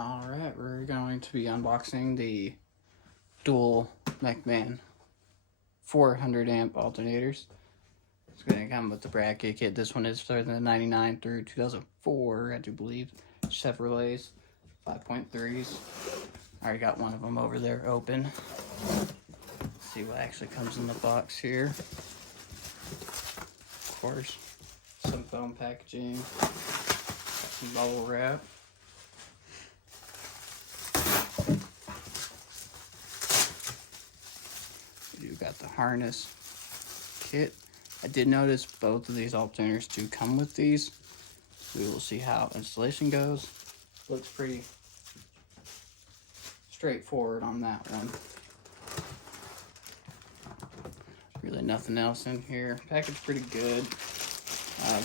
Alright, we're going to be unboxing the dual Mechman 400 amp alternators. It's going to come with the bracket kit. This one is for the 99 through 2004, I do believe. Chevrolets, 5.3s. I already got one of them over there open. Let's see what actually comes in the box here. Of course, some foam packaging, some bubble wrap. You got the harness kit. I did notice both of these alternators do come with these. We will see how installation goes. Looks pretty straightforward on that one. Really nothing else in here. Packaged pretty good.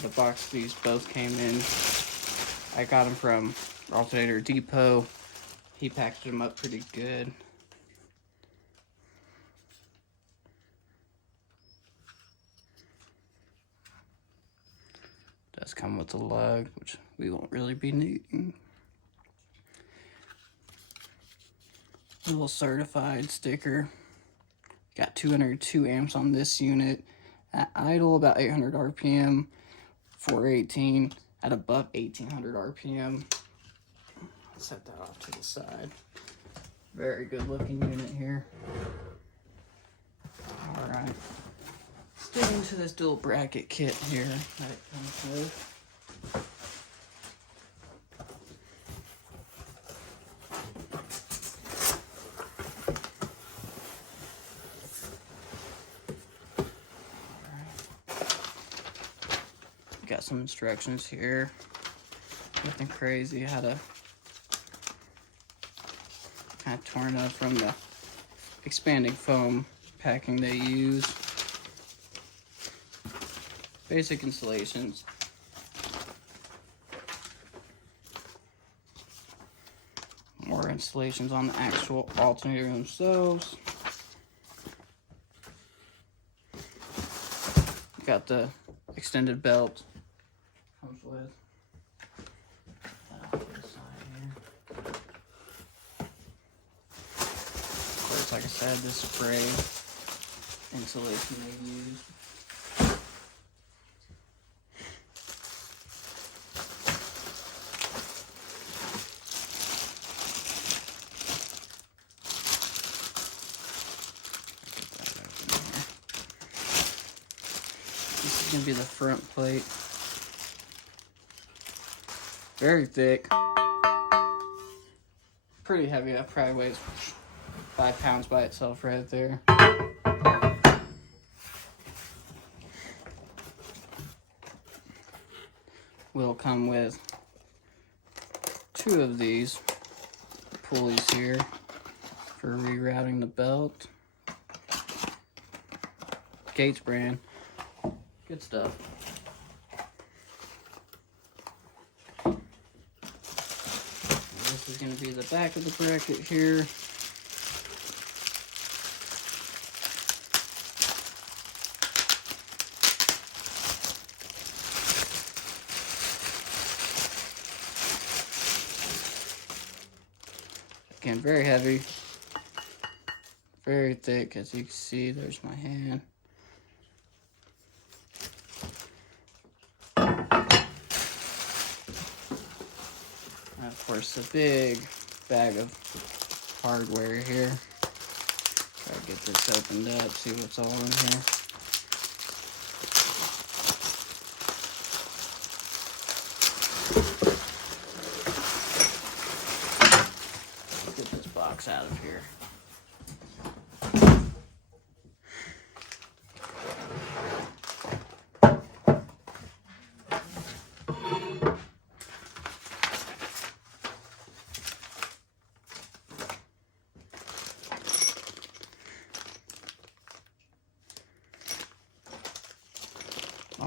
The box these both came in. I got them from Alternator Depot. He packaged them up pretty good. Does come with a lug, which we won't really be needing. A little certified sticker. Got 202 amps on this unit. At idle, about 800 RPM. 418 at above 1800 RPM. Let's set that off to the side. Very good looking unit here. Alright. Let's get into this dual bracket kit here that it comes with. Got some instructions here. Nothing crazy. How to kind of torn up from the expanding foam packing they use. Basic installations. More installations on the actual alternator themselves. Got the extended belt. Comes with. Of course, like I said, this spray insulation they use. This is going to be the front plate. Very thick. Pretty heavy. That probably weighs 5 pounds by itself right there. Will come with 2 of these pulleys here for rerouting the belt. Gates brand. Good stuff. This is going to be the back of the bracket here. Again, very heavy, very thick. As you can see, there's my hand. And of course, a big bag of hardware here. Try to get this opened up, see what's all in here. Get this box out of here.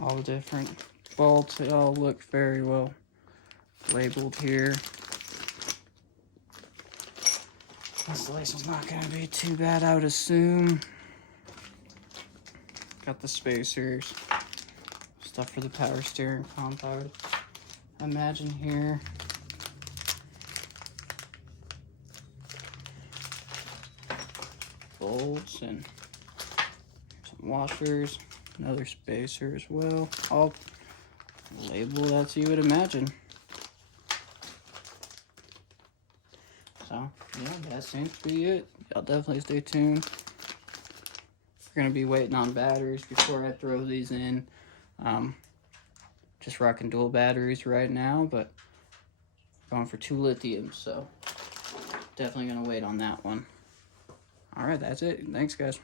All the different bolts, they all look very well labeled here. Installation's not going to be too bad, I would assume. Got the spacers, stuff for the power steering comp, I would imagine here. bolts and some washers, another spacer as well, all labeled as you would imagine. So yeah, that seems to be it. Y'all definitely stay tuned. We're gonna be waiting on batteries before I throw these in. Just rocking dual batteries right now, but going for 2 lithium, so definitely gonna wait on that one. All right, that's it. Thanks, guys.